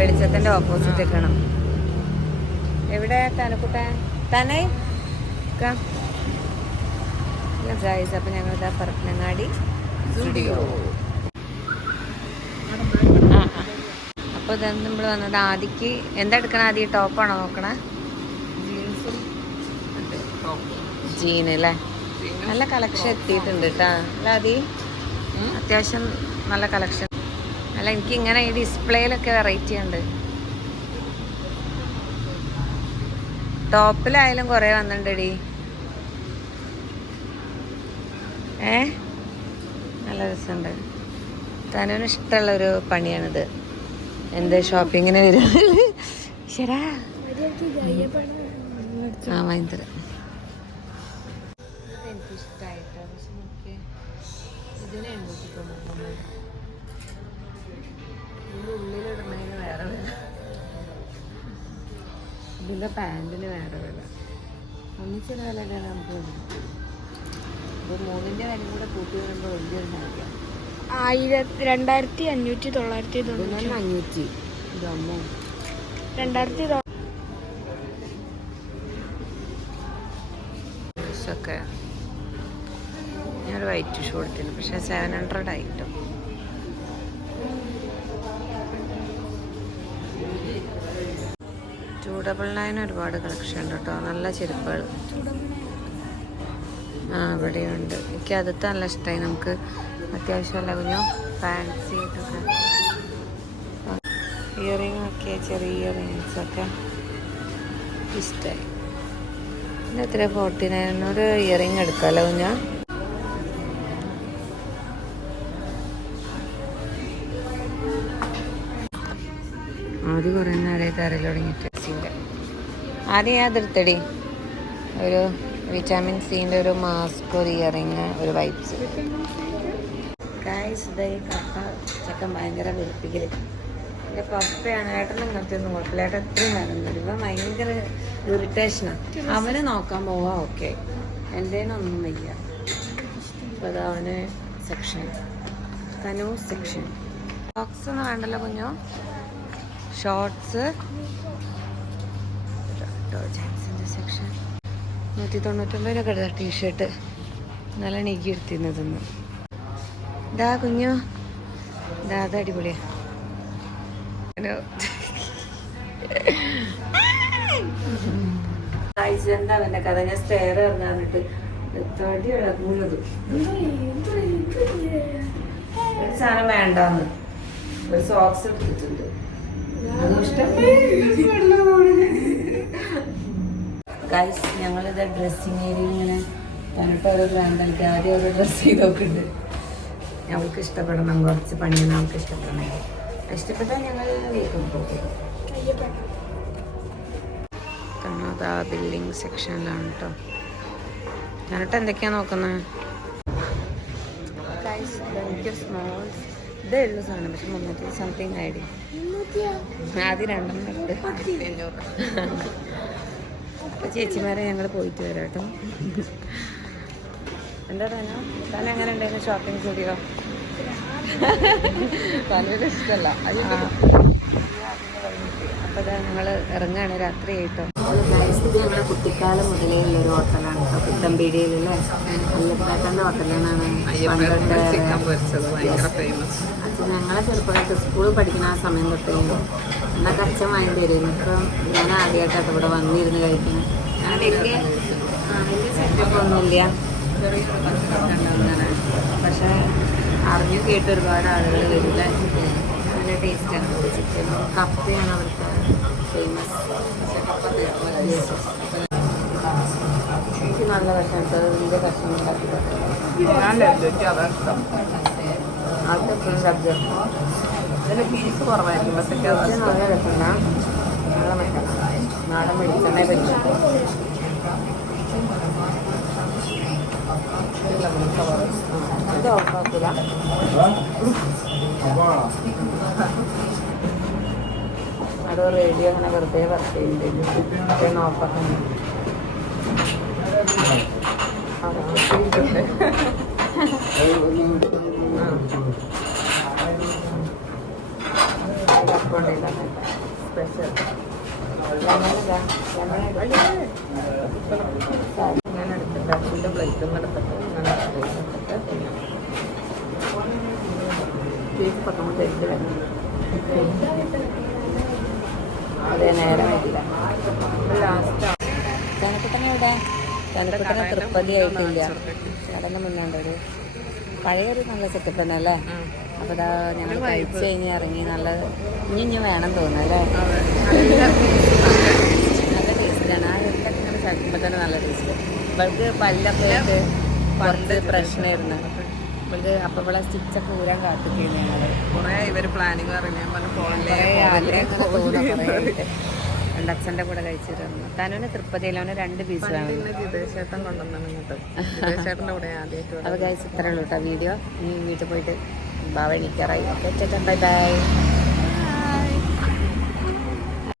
വെളിച്ചത്തിന്റെ ഓപ്പോസിറ്റ് നിൽക്കണം എവിടെ തനക്കുട്ടൻ? തന്നെ ഗൈസ് അപ്പൊ ഞങ്ങളുടെ ഇതാ പരപ്പനങ്ങാടി സ്റ്റുഡിയോ അപ്പൊ ഇത് നമ്മൾ വന്നത് ആദിക്ക്. എന്താ എടുക്കണ ആദ്യം ടോപ്പാണോ നോക്കണേ? ജീൻസും ജീൻ അല്ലേ? നല്ല കളക്ഷൻ എത്തിയിട്ടുണ്ട് കേട്ടാ അല്ല ആദി? അത്യാവശ്യം നല്ല കളക്ഷൻ അല്ല എനിക്ക് ഇങ്ങനെ ഈ ഡിസ്പ്ലേയിലൊക്കെ വെറൈറ്റി ഉണ്ട്. ടോപ്പിലായാലും കുറേ വന്നിട്ടുണ്ട് ഏ? നല്ല രസമുണ്ട്. തനുവിന് ഇഷ്ടമുള്ള ഒരു പണിയാണിത്. എന്ത് ഷോപ്പിങ്ങിന് വരും ശരാ. ആ വാങ്ങിത്തരാം എനിക്ക് ഇഷ്ടമായിട്ടോ പക്ഷെ നോക്കിയേ ഇതിനെ എണ്ണൂറ്റി തൊണ്ണൂറ്റൊമ്പത് ഇതിന്റെ പാന്റിന് വേറെ വില. ഒന്നിച്ചൊരു വിലയാണ് നമുക്ക് വരുന്നത് ഇത് മൂന്നിന്റെ വില കൂടെ കൂട്ടി വരുമ്പോൾ വലിയൊരു സംഖ്യ ആയിരത്തി രണ്ടായിരത്തി അഞ്ഞൂറ്റി തൊള്ളായിരത്തി തൊണ്ണൂറ്റി അഞ്ഞൂറ്റി. ഇതമ്മോ രണ്ടായിരത്തി ഒക്കെ. ഞാനൊരു വൈറ്റ് ഷൂ എടുത്തിരുന്നു. പക്ഷേ സെവൻ ഹൺഡ്രഡ് ആയിട്ടും ടു ഡബിൾ നയൻ ഒരുപാട് കളക്ഷൻ ഉണ്ട് കേട്ടോ നല്ല ചെരുപ്പുകൾ. ആ ഇവിടെയുണ്ട്. എനിക്ക് അടുത്ത് നല്ല ഇഷ്ടമായി നമുക്ക് അത്യാവശ്യമല്ല കുഞ്ഞോ ഫാൻസി ആയിട്ടൊക്കെ. ഇയറിംഗ് ഒക്കെ ചെറിയ ഇയറിങ്സ് ഒക്കെ. ഇഷ്ടമായി പിന്നെ എത്ര? ഫോർട്ടി നയൻ ഒരു ഇയറിംഗ് എടുക്കാമല്ലോ കുഞ്ഞാ? ആദ്യം കുറേ തരൽ തുടങ്ങിയിട്ട്. ആദ്യം അതെടുത്തടി. ഒരു വിറ്റാമിൻ സിന്റെ ഒരു മാസ്ക് ഒരു ഇയറിങ് ഒരു വൈപ്സ് കായ്സ് ഇതായി കപ്പ ചക്കൻ ഭയങ്കര വെളുപ്പിക്കൽ എന്റെ പപ്പയാണ് ഏട്ടനും ഇങ്ങനത്തെ ഒന്നും കുഴപ്പമില്ല. ഏട്ടൻ എത്രയും വരുന്നത് ഇവ ഭയങ്കര ഇറിറ്റേഷനാണ് അവനെ നോക്കാൻ പോവാ ഓക്കെ എന്റെനൊന്നും വയ്യ. അപ്പോൾ അതവന് സെക്ഷൻ തനു സെക്ഷൻ ബോക്സ് ഒന്നും വേണ്ടല്ലോ കുഞ്ഞോ? ഷോർട്സ്. ജെൻസിന്റെ സെക്ഷൻ. നൂറ്റി തൊണ്ണൂറ്റൊമ്പതിനൊക്കെ എടുത്ത ടീഷർട്ട്. നല്ല നീക്കി എടുത്തിരുന്നതൊന്ന് ഇതാ കുഞ്ഞു. ഇതാ അത് അടിപൊളിയാ. ഹലോ. എന്താ അവന്റെ കഥ? ഞാൻ സ്റ്റെയർ ഇറങ്ങാന്നിട്ട് തടി സാധനം വേണ്ടാന്ന്. ഒരു സോക്സ് എടുത്തിട്ടുണ്ട്. ഗൈസ് ഞങ്ങളിത് ഡ്രസ്സിങ് ഏരിയയിൽ ഇങ്ങനെ പറഞ്ഞിട്ട് ഓരോ ബ്രാൻഡ് ആയിട്ട് ആദ്യം ഓരോ ഡ്രസ്സ് ചെയ്ത് നോക്കുന്നുണ്ട് അവൾക്ക് ഇഷ്ടപ്പെടണം. കുറച്ച് പണിയാണ് അവൾക്ക് ഇഷ്ടപ്പെടണം ഇഷ്ടപ്പെട്ടാൽ ഞങ്ങൾ വീട്ടിൽ പോകും. കണ്ണാത ബില്ലിംഗ് സെക്ഷനിലാണ് കേട്ടോ ഞാനിട്ട് എന്തൊക്കെയാണ് നോക്കുന്നത് സ്മോൾ ഇതേ ഉള്ളു സാധനം. പക്ഷെ മുന്നൂറ്റി സംതിങ് ആയിടി ആദ്യം രണ്ടെണ്ണം എടുത്ത്. അപ്പൊ ചേച്ചിമാരെ ഞങ്ങൾ പോയിട്ട് വരാം കേട്ടോ. എന്താ തന്നെ താൻ എങ്ങനെ ഉണ്ടായിരുന്നു ഷോപ്പിംഗ് സ്റ്റുഡിയോ പലരും ഇഷ്ടമല്ല അപ്പോൾ ഞങ്ങൾ ഇറങ്ങുകയാണ് രാത്രി ആയിട്ടോ. ഇത് ഞങ്ങളുടെ കുട്ടിക്കാലം മുതലേ ഉള്ള ഒരു ഹോട്ടലാണ് കേട്ടോ. പുത്തമ്പേടിയിലുള്ള അയ്യപ്പേട്ടന്റെ ഹോട്ടലാണ് അച്ഛൻ ഞങ്ങളെ ചെറുപ്പകാലത്ത് സ്കൂളിൽ പഠിക്കുന്ന ആ സമയം തൊട്ടേ എന്നൊക്കെ അച്ഛൻ വാങ്ങി തരുന്നു ഇപ്പം ഞാൻ ആദ്യമായിട്ടാണ് ഇവിടെ വന്നിരുന്ന് കഴിക്കുന്നത് ഞാൻ വലിയ പക്ഷേ അറിഞ്ഞു കേട്ട് ഒരുപാട് ആളുകൾ വരില്ല. നല്ല ടേസ്റ്റാണ് ചിക്കൻ കപ്പയാണ് അവിടുത്തെ ഫേമസ് എനിക്ക് നല്ല കഷ്ണം വലിയ കഷ്ണം ഉണ്ടാക്കി ആൾക്ക് എപ്പോഴും സബ്ജക്ട് പീസ് കുറവായിരിക്കും പക്ഷെ നല്ല രസമുണ്ടാ നല്ല മട്ട നാടൻ വെളിച്ചെണ്ണ പറ്റും ഇത് ഓഫാക്കില്ല അത് റേഡിയോ അങ്ങനെ വെറുതെ വർക്ക് ചെയ്യുന്നുണ്ട് ഓഫർ അക്കൗണ്ടില്ല സ്പെഷ്യൽ ഞാൻ എടുത്തിട്ട് അച്ഛന്റെ ഞാൻ പക്കം കഴിച്ച് അതെ നേരം. വരില്ല ലാസ്റ്റ് ചനക്കുട്ടനെ ഇവിടെ ചനക്കുട്ടനെ തൃപ്പതി ആയിട്ടില്ല. കടന്ന് മുന്നുണ്ട് ഒരു പഴയൊരു നല്ല സെറ്റപ്പ് തന്നെ അല്ലേ? അപ്പൊ ഇതാ ഞങ്ങൾ കഴിച്ച് കഴിഞ്ഞ് ഇറങ്ങി നല്ല ഇനി ഇനി വേണം തോന്നുന്നു അല്ലേ? നല്ല ടേസ്റ്റാണ് ആ എല്ലൊക്കെ ഇങ്ങനെ ചക്കുമ്പോൾ തന്നെ നല്ല ടേസ്റ്റ് ഇവർക്ക് പല്ലൊക്കെ ആയിട്ട് കുറച്ച് പ്രശ്നമായിരുന്നു. അപ്പോൾ ഇവിടെ സ്റ്റിച്ചൊക്കെ ഊരാൻ ഞങ്ങൾ കുറേ ഇവർ പ്ലാനിങ് കൂടെ കഴിച്ചിരുന്നു തനുവിന് തൃപ്പതിയിൽ രണ്ട് പീസ് കൂടെ അത് കഴിച്ച് ഇത്രേ ഉള്ളൂ കേട്ടോ വീഡിയോ. ഇനി വീട്ടിൽ പോയിട്ട് ബാബ എണീക്കാറായി. ഓക്കെ ചേട്ടൻ ബൈ ബൈ